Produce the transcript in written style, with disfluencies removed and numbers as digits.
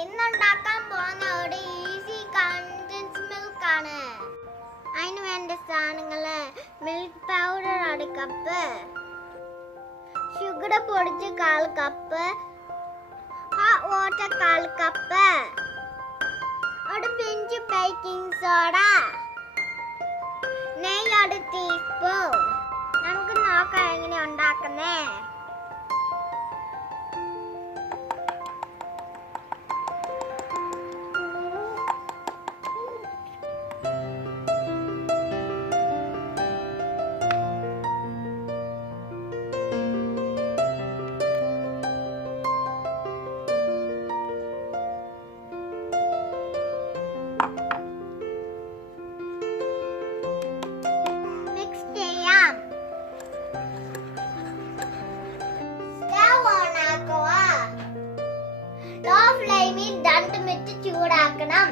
ഇന്നുണ്ടാക്കാൻ പോകുന്ന ഒരു easy contents milk ആണ്. അതിന് വേണ്ട സാധനങ്ങള് മിൽക്ക് പൗഡർ 1 കപ്പ്, ഷുഗർ പൊടിച്ച് 1/4 കപ്പ്, ഹോട്ട് വാട്ടർ 1/4 കപ്പ്, ഒരു പിഞ്ച് ബേക്കിംഗ് സോഡ, നെയ്യ് 1 ടീസ്പൂൺ. നമുക്ക് നോക്കാം എങ്ങനെ ഉണ്ടാക്കുന്നേ. ലോ ഫ്ലെയിമിൽ 2 മിനിറ്റ് ചൂടാക്കണം.